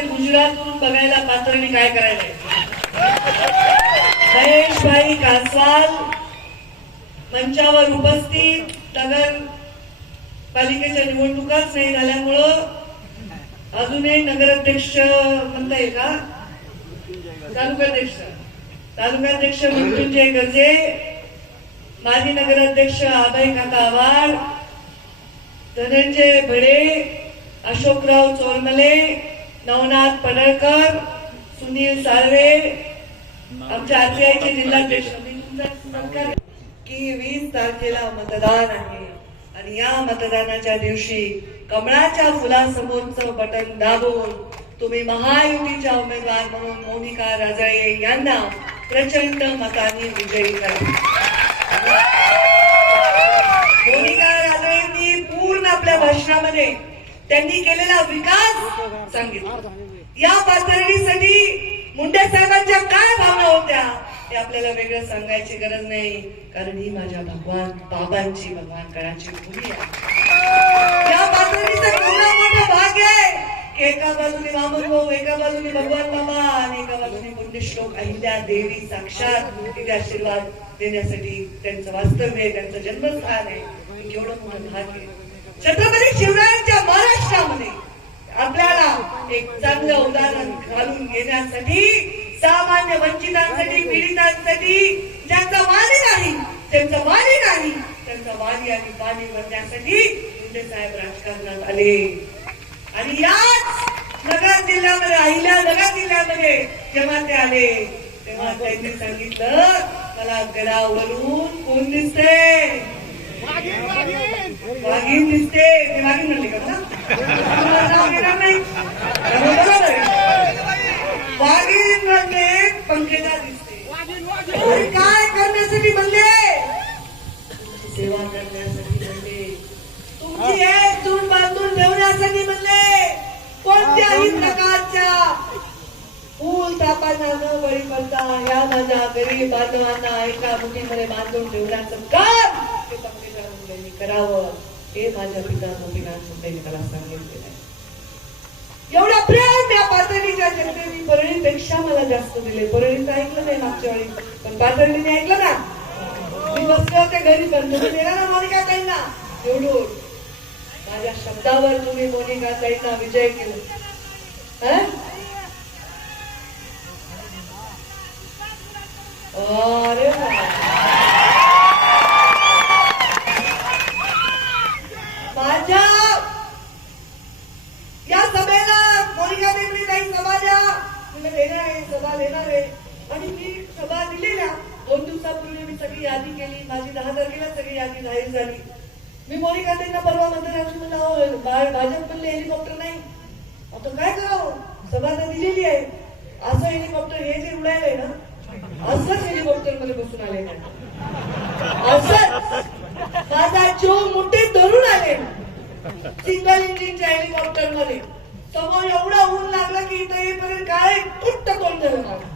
गुजरातहून आले गुजरातहून बघायला पात्रने काय करायला महेशभाई कासाल मंचावर उपस्थित नगर पालिकेच्या निवडणुकाच नाही झाल्यामुळं अजूनही नगराध्यक्ष म्हणता येईल का? तालुकाध्यक्ष. तालुकाध्यक्ष मृत्युंजय गजे माजी नगराध्यक्ष आबाई काका आवाड धनंजय भडे अशोकराव चोरमले नवनाथ पडळकर सुनील साळवे आमच्या आरपीआयचे जिल्हाध्यक्ष की वीस तारखेला मतदान आहे. आणि या मतदानाच्या दिवशी कमळाच्या फुलासमोरचं बटन दाबून तुम्ही महायुतीच्या उमेदवार म्हणून मोनिका राजाळे यांना प्रचंड मतांनी विजयी करा. मोनिका राजाळेंनी पूर्ण आपल्या भाषणामध्ये त्यांनी केलेला विकास सांगितला. या पातळीसाठी मुंडे साहेबांच्या काय भावना होत्या हे आपल्याला वेगळं सांगायची गरज नाही कारण ही माझ्या भगवान बाबांची भगवान गणाची भूमी आहे. या पातळीचं केवढं मोठा भाग आहे की एका बाजूने वामन भाऊ एका बाजूने भगवान बाबा आणि एका बाजूने पुण्यश्लोक अहिल्या देवी साक्षात तिथे आशीर्वाद देण्यासाठी त्यांचं वास्तव्य आहे त्यांचं जन्मस्थान आहे. हे केवढं मोठं भाग आहे. छत्रपती शिवरायांच्या महाराष्ट्रामध्ये आपल्याला एक चांगलं उदाहरण घालून घेण्यासाठी सामान्य वंचितांसाठी पीडितांसाठी ज्यांचा वाणी नाही त्यांचा वाणी नाही त्यांचा वाणी आणि वाणी बनण्यासाठी मुंडे साहेब राजकारणात आले. आणि याच नगर जिल्ह्यामध्ये अहिल्या नगर जिल्ह्यामध्ये जेव्हा ते आले तेव्हा त्यांनी सांगितलं मला गडावरून कोण दिसते वाघीण दिसते ते वाघीण म्हणले का नाही. वाघीण म्हणले पंकजा दिसते. काय करण्यासाठी म्हणले? सेवा करण्यासाठी म्हणले. तुमची एक चूल बांधून ठेवण्यासाठी म्हणले. कोणत्याही प्रकारच्या फूल तापांना न बळी पडता ह्या माझ्या गरीब बांधवांना एका मुठीमध्ये बांधून ठेवण्याचं पंकजा मुंडेंनी हे माझ्या पिता गोपीनाथ मुंडेंनी मला सांगितलेलं आहे एवढं प्रेम या पातळीच्या जनतेने परळीपेक्षा मला जास्त दिले परळीचं ऐकलं नाही मागच्या वेळी पण पातळीने ऐकलं ना मी बसले होते घरी पण तुम्ही दिला ना मोनिका ताईंना एवढून माझ्या शब्दावर तुम्ही मोनिका ताईंना विजय केला हं? अरे वा. माझ्या या सभेला मोनिका देवळी काही सभा द्या तुम्ही देणार आहे सभा देणार आहे. आणि मी सभा दिलेल्या दोन दिवसापूर्वी मी सगळी यादी केली. माझी दहा तारखेला सगळी यादी जाहीर झाली. मी मोनिका त्यांना परवा मतदारांशी म्हणलं भाजप म्हणले हेलिकॉप्टर नाही. आता काय करावं? सभा तर दिलेली आहे. असं हेलिकॉप्टर हे जे उडायलंय ना असंच हेलिकॉप्टरमध्ये बसून आले असंच. माझा चो मोठे धरून आले सिंगल इंजिनच्या हेलिकॉप्टरमध्ये. समोर एवढा ऊन लागला की इथं येईपर्यंत काय? फुट्ट तोंड झालं मला.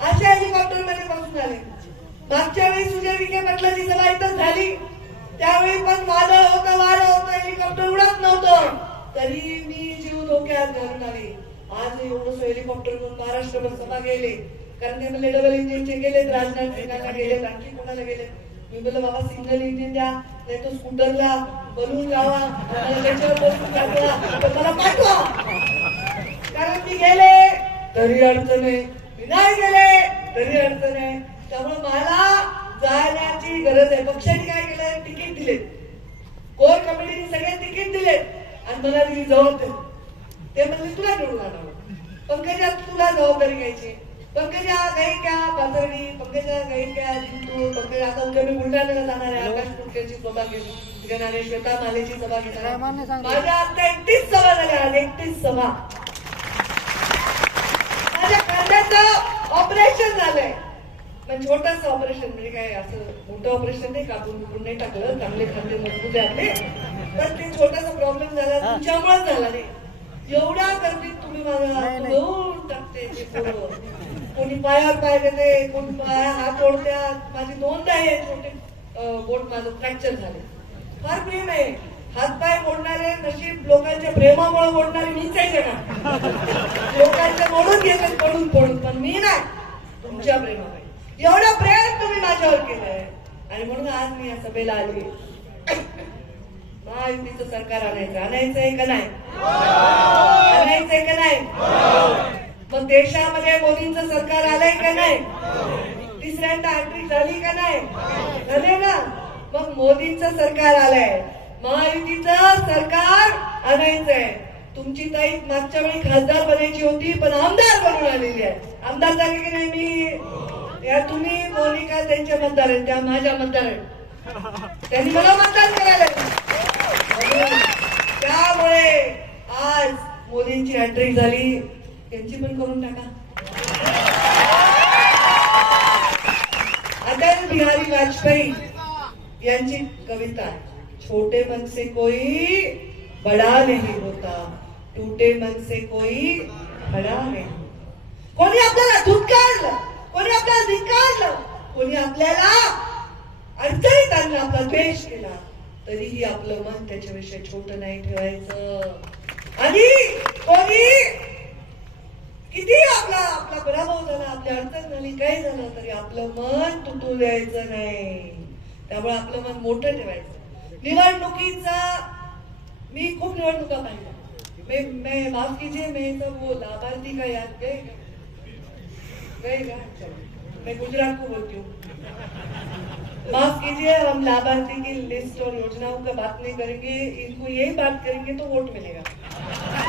अशा हेलिकॉप्टरमध्ये बसून आले. मागच्या वेळी सुजय विखे म्हटलं जी सभा इथं झाली. त्यावेळी पण वादळ होतं वारं होतं हेलिकॉप्टर उडत नव्हतं. तरी मी जीव धोक्यात घालून आले. आज एवढं हेलिकॉप्टर घेऊन महाराष्ट्रभर सभा गेले. कारण ते म्हणले डबल इंजिनचे गेले राजनाथ सिंगाला गेले आणखी कोणाला गेले मी बोललो बाबा सिंगल इंजिन द्या नाही तो स्कूटरला बलून लावा त्याच्यावर बसून टाकला तर मला पाठवा. कारण मी गेले तरी अडचण. आहे मी नाही गेले तरी अडचण. आहे त्यामुळे मला जाण्याची गरज आहे. पक्षाने काय केलंय? तिकीट दिले कोर कमिटीने सगळे तिकीट दिले आणि मला दिली जबाबदारी. ते म्हणले तुला निवडून आणावं. पंकजा तुला जबाबदारी घ्यायची? पंकजा गायिका पाथर्डी पंकजा गायिका जिंतूर पंकजा आता उद्या मी बुलढाण्याला जाणार आहे आकाश कुटकेची सभा घेणार आहे श्वेता मालेची सभा घेणार. माझ्या आता एकतीस सभा झाल्या आज एकतीस सभा माझ्या खांद्याचं ऑपरेशन झालंय पण छोटस ऑपरेशन म्हणजे काय असं मोठं ऑपरेशन नाही कापून कुठून नाही टाकलं चांगले खांदे मजबूत आहे पण ते छोटासा प्रॉब्लेम झाला तुमच्यामुळेच झाला रे एवढ्या गर्दीत तुम्ही मला नाही, नाही. टाकते. कोणी पायावर पाय देते कोणी पाया हात ओढत्यात. माझी दोनदा आहे छोटे बोट माझं फ्रॅक्चर झाले. फार प्रेम आहे. हात पाय मोडणारे नशीब लोकांच्या प्रेमामुळे मोडणारे मीच आहे ना लोकांच्या मोडून घेते पडून पडून. पण मी नाही. तुमच्या प्रेमामुळे. एवढा प्रेम तुम्ही माझ्यावर केलाय. आणि म्हणून आज मी या सभेला आली. महायुतीचं सरकार आणायचं. आणायचंय का नाही? आणायचंय का नाही? मग देशामध्ये मोदींचं सरकार आलंय का नाही? तिसऱ्यांदा एंट्री झाली का नाही? झाले ना. मग मोदींचं सरकार आलंय. महायुतीचं सरकार आणायचंय. तुमची ताई मागच्या वेळी खासदार बनायची होती पण आमदार बनून आलेली आहे. आमदार झाले की नाही मी? या तुम्ही मोनिका त्यांच्या मतदार आहेत त्या माझ्या मतदार आहेत. त्यांनी मला मतदान करायला त्यामुळे आज मोदींची एंट्री झाली. त्यांची पण करून टाका. अटल बिहारी वाजपेयी यांची कविता छोटे मन से कोई बडा नहीं होता. टूटे मन से कोई खडा नाही कोणी आपल्याला धुतकारलं कोणी आपल्याला धिकारलं कोणी आपल्याला अडचणीत आणलं आपला द्वेष केला तरीही आपलं मन त्याच्याविषयी छोट नाही ठेवायचं. आणि कोणी किती आपला आपला पराभव झाला आपली अडचण झाली काय झालं तरी आपलं मन तुटू द्यायचं नाही. त्यामुळे आपलं मन मोठं ठेवायचं. निवडणुकीचा मी खूप निवडणुका पाहिल्या. मैं मैं माफ कीजिए मैं तो वो लाभार्थी का याद गए गए मैं गुजरात को बोलती हूँ माफ कीजिए हम लाभार्थी की लिस्ट और योजनाओं का बात नहीं करेंगे इनको यही बात करेंगे तो वोट मिलेगा.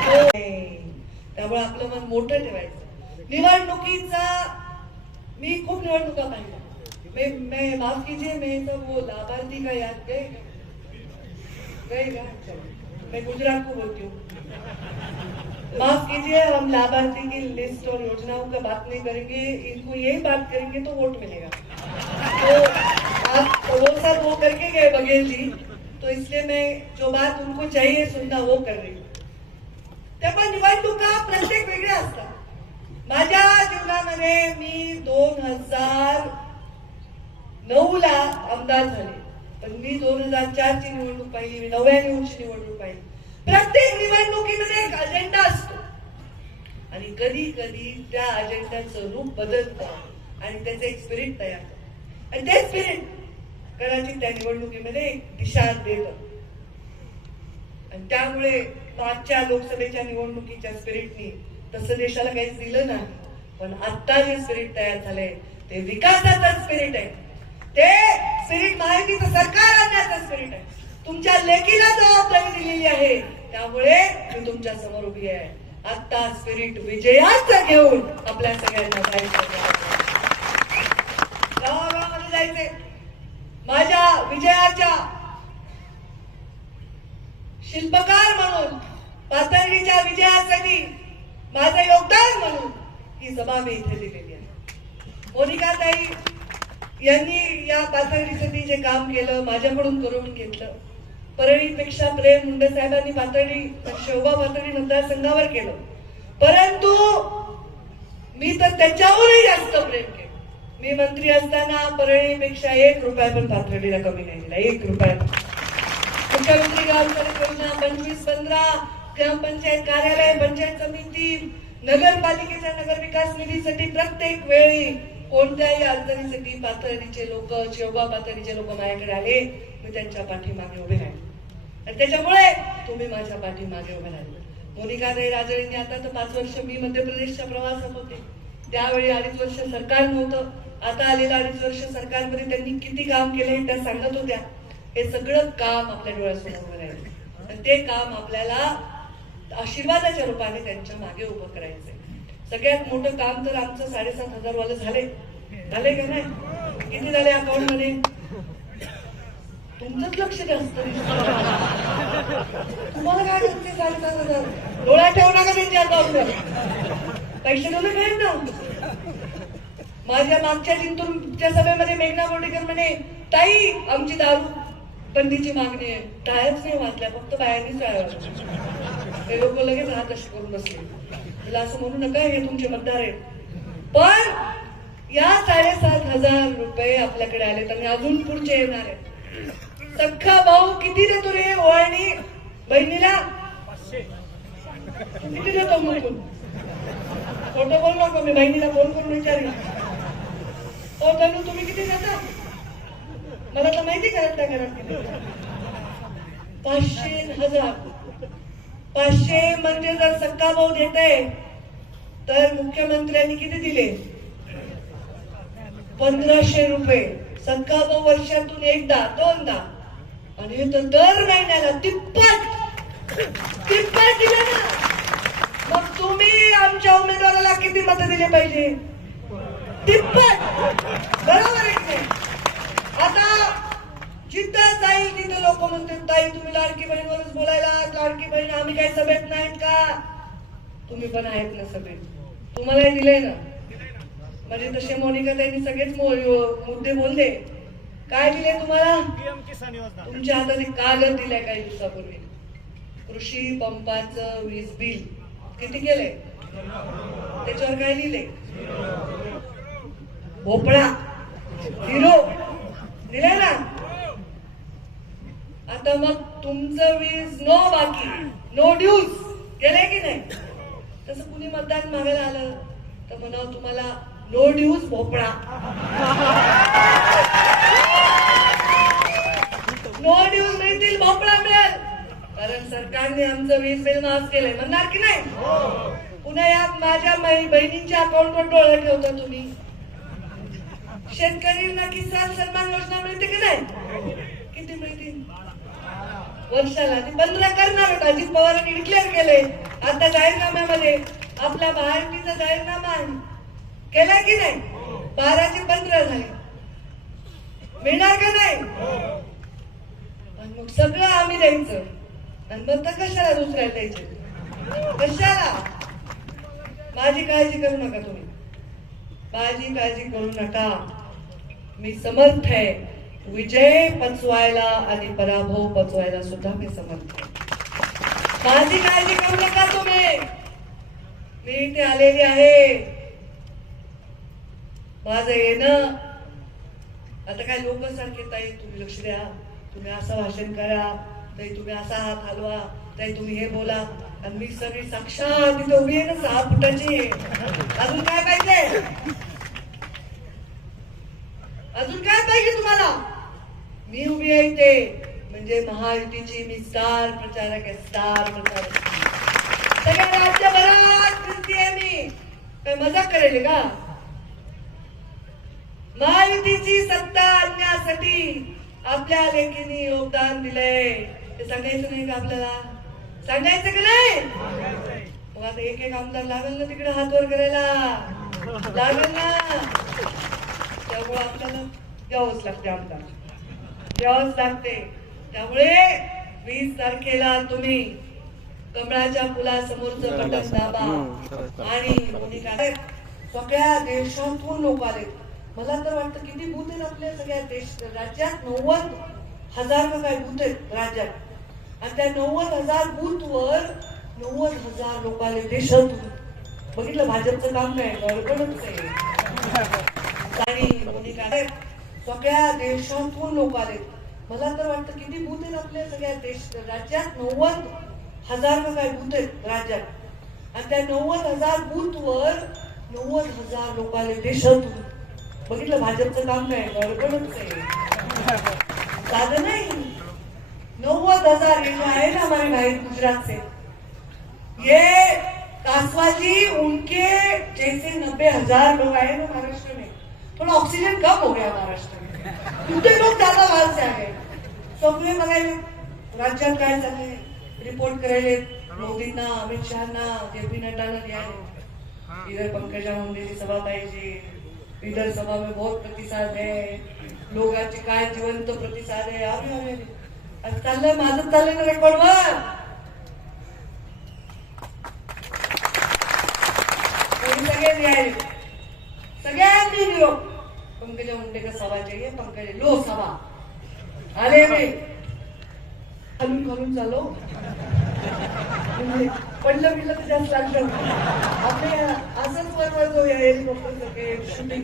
तो त्यामुळे आपलं मन मोठं ठेवायचं. निवडणुकीचा मी खूप निवडणुका पाहिल्या. मैं मैं माफ कीजिए मैं तो वो लाभार्थी का याद गए? गए मैं गुजरात को बोलती हूँ. माफ कीजिए हम लाभार्थी की लिस्ट और योजनाओं का बात नहीं करेंगे. इनको यही बात करेंगे तो वोट मिलेगा. तो आप तो वो सब वो करके गए बघेल जी. तो इसलिए मैं जो बात उनको चाहिए सुनना वो कर रही हूँ. त्यामुळे निवडणुका प्रत्येक वेगळ्या असतात. माझ्या जीवनामध्ये मी दोन हजार नऊ ला आमदार झाले. पण मी दोन हजार चार ची निवडणूक पाहिली मी नव्याण्णवची निवडणूक पाहिली. प्रत्येक निवडणुकीमध्ये एक अजेंडा असतो. आणि कधी कधी त्या अजेंड्याचं रूप बदलतं आणि त्याचं एक स्पिरिट तयार आणि ते स्पिरिट कदाचित त्या निवडणुकीमध्ये एक दिशा देतं. आणि त्यामुळे मागच्या लोकसभेच्या निवडणुकीच्या स्पिरिटनी तसं देशाला काहीच दिलं नाही. पण आता जे स्पिरिट तयार झालंय ते विकासाचं स्पिरिट आहे. ते स्पिरिट माहितीचं सरकार आणण्याचं स्पिरिट आहे. तुमच्या लेखीला जबाबदारी दिलेली आहे. त्यामुळे मी तुमच्यासमोर उभी आहे. आता स्पिरिट विजयाचं घेऊन आपल्या सगळ्यांना जायचं गावागावामध्ये जायचंय. माझ्या विजयाच्या शिल्पकार म्हणून पातळीच्या विजयासाठी माझं योगदान म्हणून ही सभा मी इथे दिलेली आहे. मोनिका ताई यांनी या पातळीसाठी जे काम केलं माझ्याकडून करून घेतलं. परळीपेक्षा प्रेम मुंडे साहेबांनी पातळी शोभा पातळी मतदारसंघावर केलं. परंतु मी तर त्याच्यावरही जास्त प्रेम केलं. मी मंत्री असताना परळीपेक्षा एक रुपया पण पातळीला कमी नाही दिला एक रुपया पण. गावकरी योजना पंचवीस पंधरा ग्रामपंचायत कार्यालय पंचायत समिती नगरपालिकेच्या नगर विकास निधीसाठी प्रत्येक वेळी कोणत्याही अडचणीसाठी पातळीचे लोक जेव्हा पातळीचे लोक माझ्याकडे आले मी त्यांच्या पाठीमागे उभे राहिले आणि त्याच्यामुळे तुम्ही माझ्या पाठीमागे उभे राहिले मोनिका दे राजळींनी आता तर पाच वर्ष मी मध्य प्रदेशच्या प्रवासात होते. त्यावेळी अडीच वर्ष सरकार नव्हतं. आता आलेलं अडीच वर्ष सरकारमध्ये त्यांनी किती काम केले हे त्या सांगत होत्या. हे सगळं काम आपल्या डोळ्यासमोर उभं आणि ते काम आपल्याला आशीर्वादाच्या रूपाने त्यांच्या मागे उभं करायचंय. सगळ्यात मोठं काम तर आमचं साडेसात हजार वालं झाले झाले का नाही? किती झाले अकाउंटमध्ये तुमचंच लक्ष जास्त तुम्हाला काय करते साडेसात हजार? डोळा ठेवू नका त्यांच्या अकाउंट पैसे तुम्ही काय ना माझ्या मागच्या जिंतूरच्या सभेमध्ये मेघना बोर्डेकर म्हणे ताई आमची दारू बंदीची मागणी आहे. टाळ्याच नाही वाचल्या फक्त बायांनीच टाळ्या ते लोक लगेच हात अशी करून बसले. मला असं म्हणू नका हे तुमचे मतदार आहेत. पण या साडेसात हजार रुपये आपल्याकडे आले आणि अजून पुढचे येणार आहेत. सख्खा भाऊ किती देतो रे ओळणी बहिणीला? किती देतो म्हणून खोटं बोल नको मी बहिणीला फोन करून विचारेन. ओ धनू तुम्ही किती देता? मला तर माहिती करत घरात पाचशे हजार. पाचशे म्हणजे जर सक्का भाऊ देते तर मुख्यमंत्र्यांनी किती दिले? पंधराशे रुपये. सक्का भाऊ वर्षातून एकदा दोनदा. आणि हे तर दर महिन्याला तिप्पट तिप्पट दिलं ना. मग तुम्ही आमच्या उमेदवाराला किती मत दिले पाहिजे? तिप्पट. बरोबर आहे आता जिथं जाईल तिथं लोक म्हणतात ताई तुम्ही लाडकी बहीणवरच बोलायला लाडकी बहीण आम्ही काही सभेत नाहीत का? तुम्ही पण आहेत ना सभेत. तुम्हालाही दिलंय ना? म्हणजे तसे मोनिका त्यांनी सगळेच मुद्दे बोलले. काय दिले तुम्हाला? तुमच्या एक कागद दिलाय काही दिवसापूर्वी. कृषी पंपाचं वीज बिल. किती केलंय? त्याच्यावर काय लिहिले भोपळा. हिरो. दिले ना? आता मग तुमचं वीज नो बाकी. नो ड्यूज केलंय की नाही? तसं कुणी मतदान मागायला आलं तर म्हणावं तुम्हाला नो ड्यूज भोपळा. नो ड्यूज मिळतील भोपळा मिळेल. कारण सरकारने आमचं वीज बिल माफ केलंय. म्हणणार की नाही? पुन्हा या माझ्या बहिणींच्या अकाउंटवर डोळे ठेवता तुम्ही. शेतकऱ्यांना किसान सन्मान योजना मिळते की नाही? किती मिळतील वर्षाला ती बंद करणार होता. अजित पवारांनी डिक्लेअर केले आता जाहीरनाम्यामध्ये आपला महायुतीचा जाहीरनामा केला केलाय की नाही? बाराचे पंधरा झाले. मिळणार का नाही? मग सगळं आम्ही द्यायचं. आणि मग तर कशाला दुसऱ्याला द्यायचं? कशाला? माझी काळजी करू नका तुम्ही. माझी काळजी करू नका. मी समर्थ आहे. विजय पचवायला आणि पराभव पचवायला सुद्धा मी समर्थ आहे. माझी काळजी करू नका तुम्ही. मी इथे आलेली आहे. माझं येणं. आता काय लोक सारखे ताई तुम्ही लक्ष द्या. तुम्ही असं भाषण करा. ताई तुम्ही असा हात हलवा. ताई तुम्ही हे बोला. आणि मी सगळी साक्षात तिथे उभी आहे ना सहा फुटाची अजून काय पाहिजे अजून काय पाहिजे तुम्हाला? मी उभी आहे ते म्हणजे महायुतीची मी स्टार प्रचारक आहे स्टार प्रचारक. सगळ्या राज्यभरात फिरतीये मी. काय मजा करेल का? महायुतीची सत्ता आणण्यासाठी आपल्या लेखीने योगदान दिलंय. ते सांगायचं नाही का आपल्याला? सांगायचं की नाही? मग आता एक एक आमदार लागल ना तिकडे हात वर करायला. लागेल ना. त्यामुळे आपल्याला द्यावंच लागते आमदार द्यावंच लागते. त्यामुळे वीस तारखेला तुम्ही कमळाच्या फुलासमोरचं बटन दाबा. आणि सगळ्या देशातून लोक आले मला तर वाटतं किती बूथ आहेत आपल्या सगळ्या देश राज्यात नव्वद हजार काय बूथ आहेत राज्यात. आणि त्या नव्वद हजार बूथ वर नव्वद हजार लोक आले देशातून. बघितलं भाजपचं काम काय? गडबडच आहे आणि सगळ्या देशातून लोक आले मला तर वाटतं किती बूथ आहेत आपल्या सगळ्या देश राज्यात नव्वद हजार का काय बूथ आहेत राज्यात. आणि त्या नव्वद हजार बूथ वर नव्वद हजार लोक आले देशातून. बघितलं भाजपचं काम नाही गडबडच नाही. साधं नाही. नव्वद हजार ये आहे ना हमारे भाई गुजरात से ये कासवाजी उनके जैसे नब्बे हजार लोग आए ना महाराष्ट्र थोड़ा ऑक्सीजन कम हो गया महाराष्ट्र में उतने लोग ज्यादा बाहर से आ गए सगळे बघायला राज्यात काय चाललंय रिपोर्ट करायले मोदींना अमित शहाना जे पी नड्डाना द्यायला इधर पंकजा मुंडे सभा पाहिजे. इधर सभा में बहुत प्रतिसाद है. लोकांचे काय जिवंत प्रतिसाद आहे? अरे अरे. आज चाललंय माझं चाललंय ना रेकॉर्डवर सगळे लिहायले सगळ्यांनी लिहो पंकजा सभा चाहिए पंकज. लो सभा. आले रे खालून खालून चालो पडलं बिडलं तर जास्त लागलं आपले असंच वरवर जाऊया हेलिकॉप्टर शूटिंग.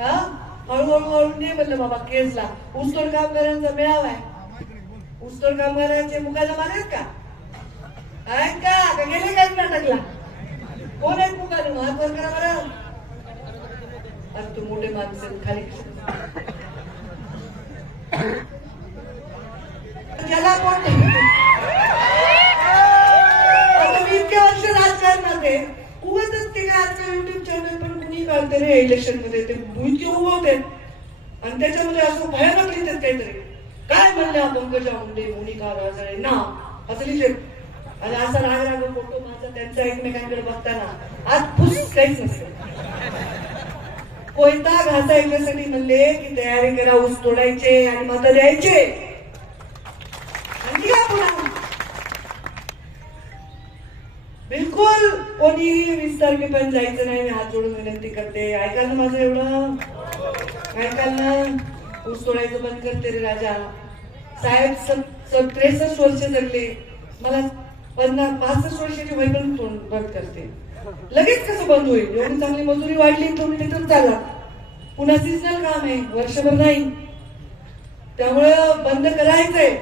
हा? हळूहळू हळू नाही म्हणलं बाबा केसला. ऊसतोड कामगारांचा मेळावा आहे. ऊसतोड कामगारांचे मुखाला मारेल का? आहेत का गेले कर्नाटकला? कोण आहेत हात वर करा बरं अरे तू मोठे माणसं खाली. ज्याला कोण आता मी इतके वर्ष राजकारणामध्ये आहे. उगाचच ते काय आजकाल युट्यूब चॅनल पण कुणी काढते रे इलेक्शनमध्ये. ते इतके उभं होते. आणि त्याच्यामध्ये असं भयानक लिहितात काहीतरी. काय म्हणल्या पंकजा मुंडे मोनिका राजळे ना असं लिहितात. आणि असा राग राग फोटो माझा त्यांचा एकमेकांकडे बघताना. आज फुस काहीच नसतं. कोयता घासायच्यासाठी म्हणले की तयारी करा ऊस तोडायचे आणि मत द्यायचे. आणखी का पुन्हा बिलकुल कोणी वीस तारखेपर्यंत जायचं नाही मी हात जोडून विनंती करते. ऐकाल ना माझं एवढं? ऐकाल ना? ऊस तोडायचं बंद करते रे राजा. साहेब सब त्रेसष्ट वर्ष जगले. मला पन्नास पासष्ट वर्षाची वय पण बंद करते. लगेच कसं बंद होईल? एवढी चांगली मजुरी वाढली तुम्ही तिथून चालला पुन्हा सिजनल काम आहे वर्षभर नाही. त्यामुळं बंद करायचंय.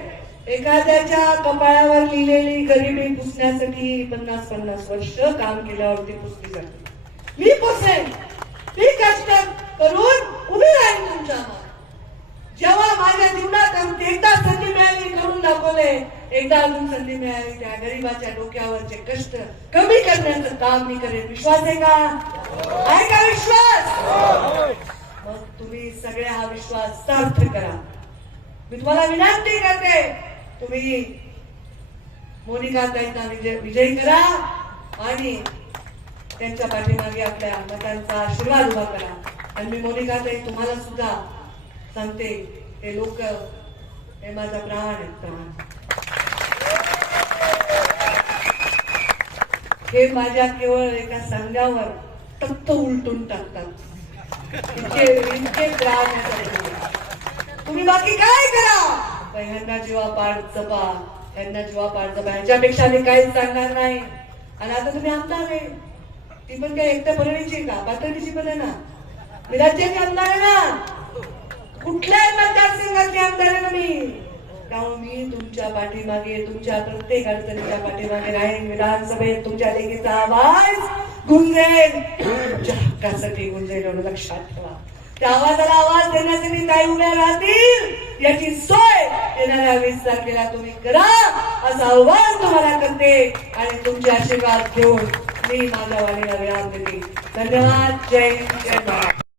एखाद्याच्या कपाळावर लिहिलेली गरिबी पुसण्यासाठी पन्नास पन्नास वर्ष काम केल्यावरती पुसली जाते. मी पुसेन. मी कष्ट करून उभी राहीन तुमच्या जेव्हा माझ्या जीवनात एकदा संधी मिळाली करून दाखवले. एकदा अजून संधी मिळाली त्या गरीबाच्या डोक्यावरचे कष्ट कमी करण्याचं काम मी करेन. विश्वास आहे का? आहे का विश्वास? मग तुम्ही सगळे हा विश्वास सार्थ करा. मी तुम्हाला विनंती करते तुम्ही मोनिका ताईंना विजय विजयी करा आणि त्यांच्या पाठीमागे आपल्या मतांचा आशीर्वाद उभा करा. आणि मी मोनिका ताई तुम्हाला सुद्धा सांगते ते लोक हे माझा प्राण आहेत प्राण हे माझ्या केवळ एका सांध्यावर तप्त उलटून टाकतात इतके इतके प्राण तुम्ही बाकी काय करा ह्यांना जीवा पाड जपा ह्यांना जीवा पाड जपा ह्याच्यापेक्षा मी काहीच सांगणार नाही आणि आता तुम्ही आमदार आहे ती पण काय एकट्या परळीची का पातळीची पण आहे ना मी राज्याची आमदार आहे ना कुठल्याही मतदारसंघातले आमदार आहे मी त्यामुळे मी तुमच्या पाठीमागे तुमच्या प्रत्येक अडचणीच्या पाठीमागे राहीन. विधानसभेत तुमच्या लेखीचा आवाज गुंजेल. तुमच्या हक्कासाठी गुंजेल एवढं लक्षात ठेवा. त्या आवाजाला आवाज देण्यासाठी काही उभ्या राहतील. याची सोय येणाऱ्या वीस तारखेला तुम्ही करा. असा आव्हान तुम्हाला करते आणि तुमचे आशीर्वाद घेऊन मी माझ्या वाणीला विराम देते. धन्यवाद. जय जय